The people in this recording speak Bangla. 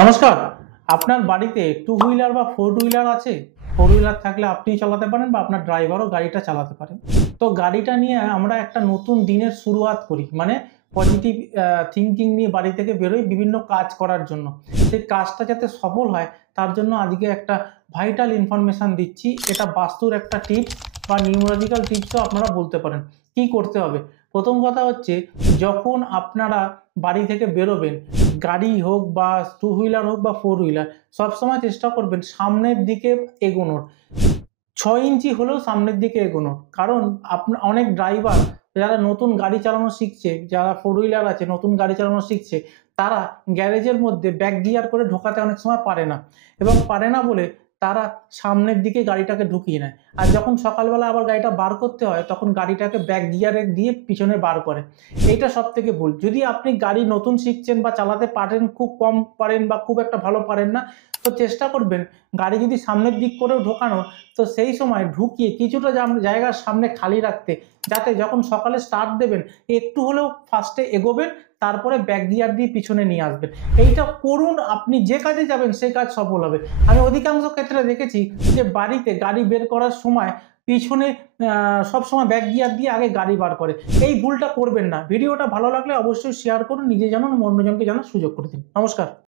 নমস্কার। আপনার বাড়িতে টু হুইলার বা ফোর হুইলার আছে? ফোর হুইলার থাকলে আপনিই চালাতে পারেন বা আপনার ড্রাইভারও গাড়িটা চালাতে পারে। তো গাড়িটা নিয়ে আমরা একটা নতুন দিনের শুরুয়াত করি। মানে পজিটিভ থিংকিং নিয়ে বাড়ি থেকে বেরোই বিভিন্ন কাজ করার জন্য। সেই কাজটা যাতে সফল হয় তার জন্য আজকে একটা ভাইটাল ইনফরমেশন দিচ্ছি। এটা বাস্তুর একটা টিপস বা নিউমেরোলজিক্যাল টিপসও আপনারা বলতে পারেন। কি করতে হবে? প্রথম কথা হচ্ছে, যখন আপনারা বাড়ি থেকে বেরোবেন, গাড়ি হোক বা টু হুইলার হোক বা ফোর হুইলার, সবসময় চেষ্টা করবেন সামনের দিকে এগোনোর। ৬ ইঞ্চি হলেও সামনের দিকে এগোনোর। কারণ অনেক ড্রাইভার যারা নতুন গাড়ি চালানো শিখছে, যারা ফোর হুইলার আছে নতুন গাড়ি চালানো শিখছে, তারা গ্যারেজের মধ্যে ব্যাক গিয়ার করে ঢোকাতে অনেক সময় পারে না, এবং পারে না বলে তারা সামনের দিকে গাড়িটাকে ঢুকিয়ে নেয়। আর যখন সকালবেলা আবার গাড়িটা বার করতে হয় তখন গাড়িটাকে ব্যাক গিয়ারে দিয়ে পিছনে বার করে। এইটা সবথেকে ভুল। যদি আপনি গাড়ি নতুন শিখছেন বা চালাতে পারেন, খুব কম পারেন বা খুব একটা ভালো পারেন না, তো চেষ্টা করবেন গাড়ি যদি সামনের দিক করেও ঢোকানোর, তো সেই সময় ঢুকিয়ে কিছুটা জায়গা সামনে খালি রাখতে, যাতে যখন সকালে স্টার্ট দেবেন একটু হলেও ফার্স্টে এগোবেন, তারপরে ব্যাক গিয়ার দিয়ে পিছনে নিয়ে আসবেন। এইটা করুন, আপনি যে কাজে যাবেন সেই কাজ সফল হবে। আমি অধিকাংশ ক্ষেত্রে দেখেছি যে বাড়িতে গাড়ি বের করার সময় পিছনে সবসময় ব্যাক গিয়ার দিয়ে আগে গাড়ি বার করে। এই ভুলটা করবেন না। ভিডিওটা ভালো লাগলে অবশ্যই শেয়ার করুন, নিজে জানুন এবং অন্যজনকে জানার সুযোগ করে দিন। নমস্কার।